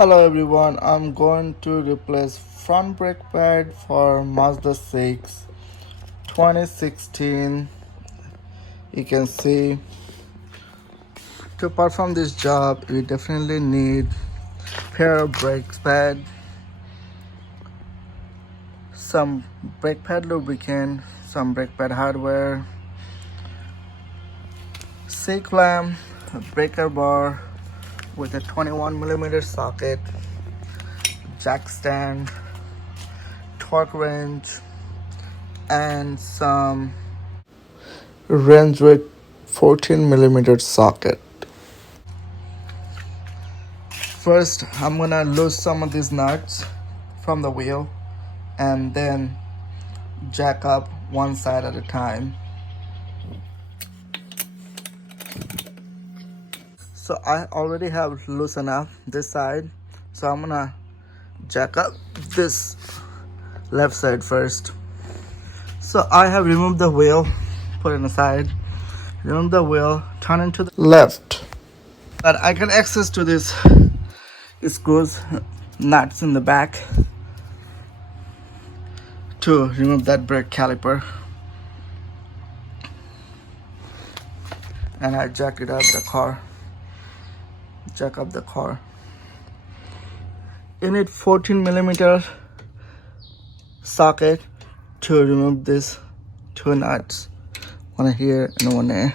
Hello everyone, I'm going to replace front brake pad for Mazda 6 2016. You can see to perform this job you definitely need pair of brake pad, some brake pad lubricant, some brake pad hardware, C clamp, a breaker bar with a 21mm socket, jack stand, torque wrench, and some wrench with 14mm socket. First, I'm gonna lose some of these nuts from the wheel and then jack up one side at a time. So I already have loosened up this side, so I'm gonna jack up this left side first. So I have removed the wheel, put it aside, remove the wheel, turn into the left. But I can access to this screws, nuts in the back to remove that brake caliper. And I jack it up the car. Jack up the car. You need 14mm socket to remove this two nuts, one here and one there.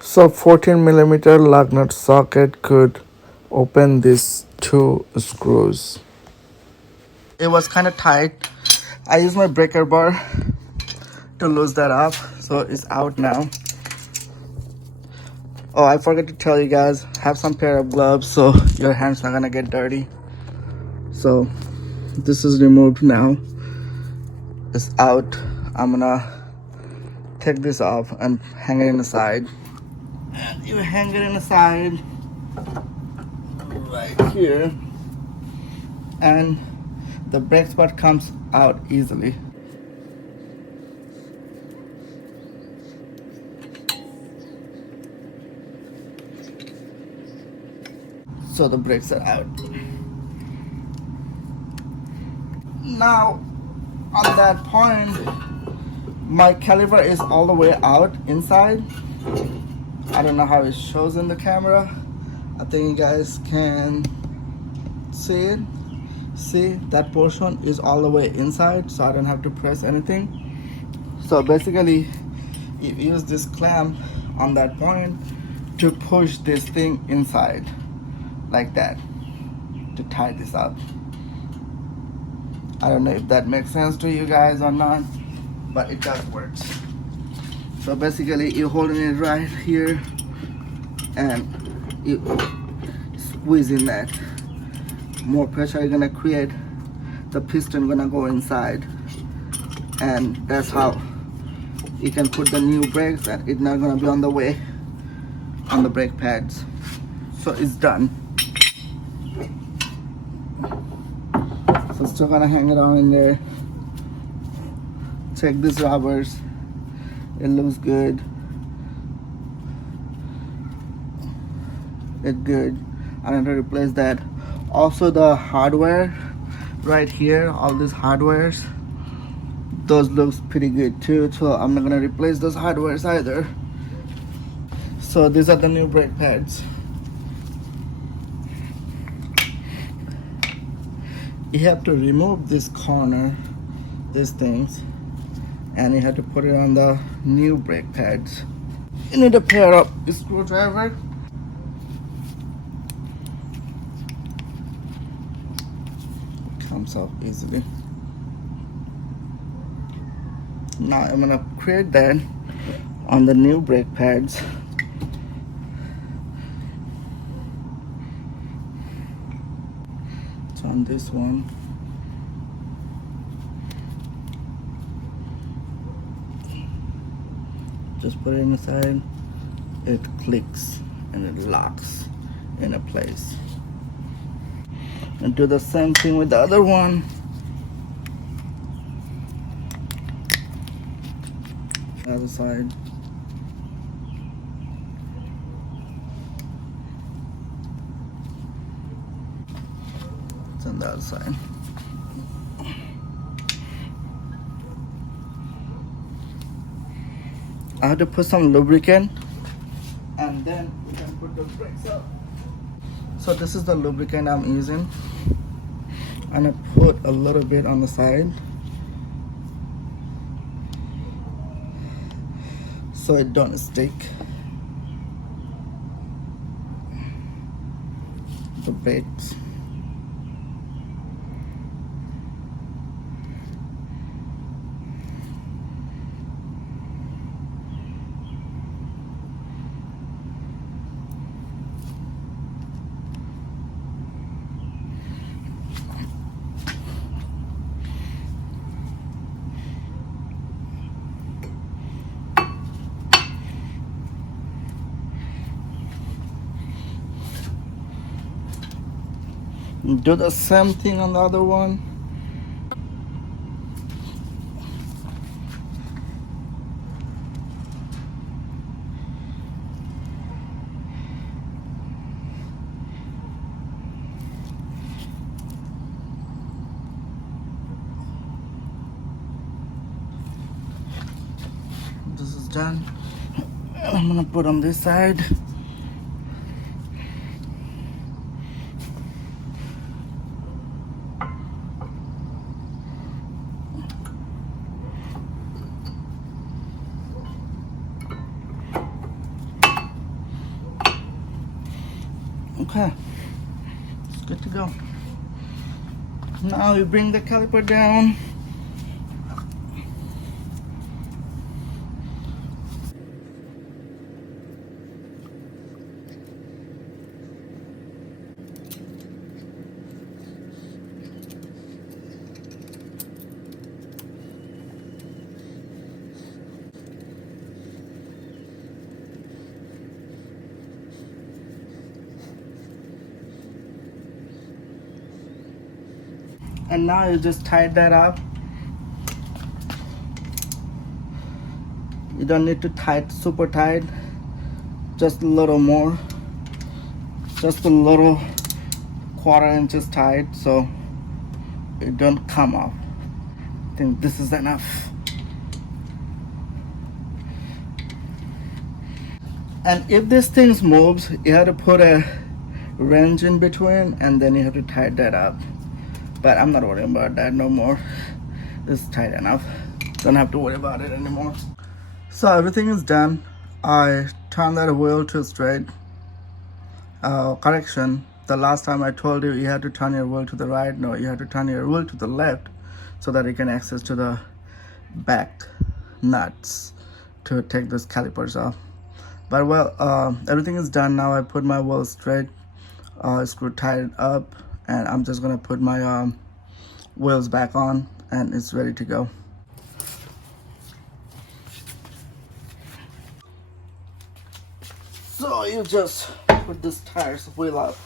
So 14mm lug nut socket could open these two screws. It was kind of tight. I used my breaker bar to lose that up, so it's out now. Oh, I forgot to tell you guys, have some pair of gloves so your hands not gonna get dirty. So this is removed now. It's out. I'm gonna take this off and hang it in the side. And you hang it in the side right here, and the brake spot comes out easily. So the brakes are out. Now, on that point, my caliper is all the way out inside. I don't know how it shows in the camera. I think you guys can see it. See, that portion is all the way inside, so I don't have to press anything. So basically, you use this clamp on that point to push this thing inside, like that, to tie this up. I don't know if that makes sense to you guys or not, but it does work. So basically, you're holding it right here and you squeeze in that. More pressure you're gonna create, the piston gonna go inside, and that's how you can put the new brakes and it's not gonna be on the way on the brake pads. So it's done. So still gonna hang it on in there. Check these rubbers, it looks good. It's good. I need to replace that. Also the hardware right here, all these hardwares, those looks pretty good too, so I'm not gonna replace those hardwares either. So these are the new brake pads. You have to remove this corner, these things, and you have to put it on the new brake pads. You need a pair of screwdriver. Comes off easily. Now I'm gonna create that on the new brake pads. So on this one, just put it inside, it clicks and it locks in a place. And do the same thing with the other one. Other side. It's on the other side. I have to put some lubricant and then we can put the brakes up. So this is the lubricant I'm using, and I put a little bit on the side so it don't stick. The brakes. Do the same thing on the other one. This is done. I'm gonna put on this side. Okay, it's good to go. Now you bring the caliper down. And now you just tie that up. You don't need to tie it super tight, just a little more, just a little quarter inches tight so it don't come off. I think this is enough. And if this thing moves, you have to put a wrench in between and then you have to tie that up. But I'm not worrying about that no more. This is tight enough. Don't have to worry about it anymore. So everything is done. I turned that wheel to straight. Correction. The last time I told you you had to turn your wheel to the right. No, you have to turn your wheel to the left so that you can access to the back nuts to take those calipers off. But well, everything is done now. I put my wheel straight, screw tied up, and I'm just gonna put my wheels back on and it's ready to go. So you just put this tires wheel up.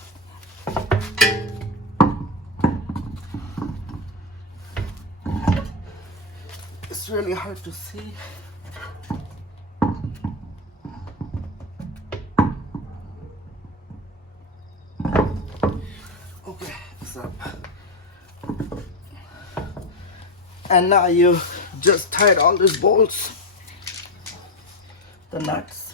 It's really hard to see. Okay, it's up. And now you just tied all these bolts, the nuts.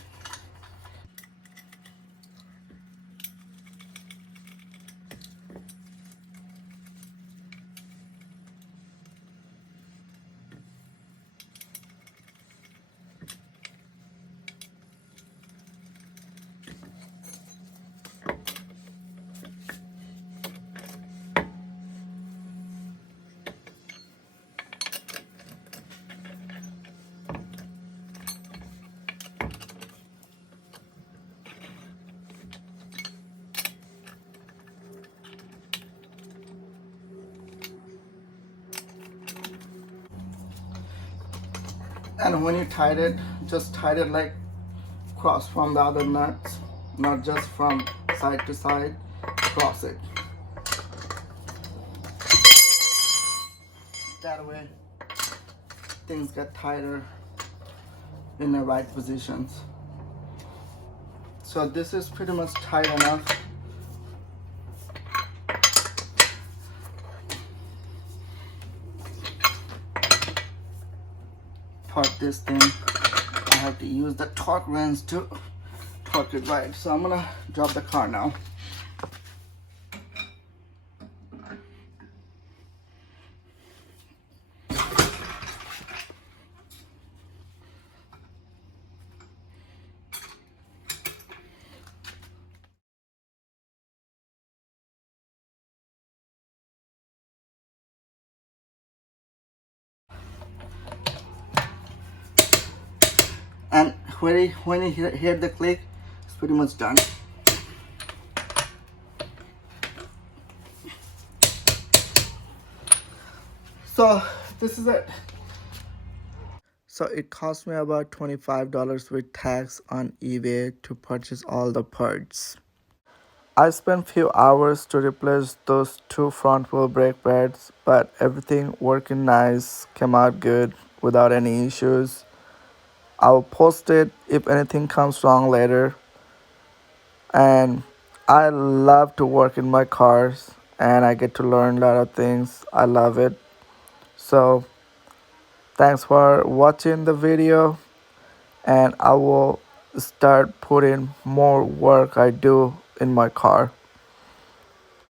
And when you tied it, just tied it like cross from the other nuts, not just from side to side, cross it. That way things get tighter in the right positions. So this is pretty much tight enough. apart this thing, I have to use the torque wrench to torque it right. So I'm gonna drop the car now. And when you hear the click, it's pretty much done. So this is it. So it cost me about $25 with tax on eBay to purchase all the parts. I spent few hours to replace those two front wheel brake pads, but everything working nice, came out good without any issues. I'll post it if anything comes wrong later. And I love to work in my cars and I get to learn a lot of things. I love it. So thanks for watching the video, and I will start putting more work I do in my car.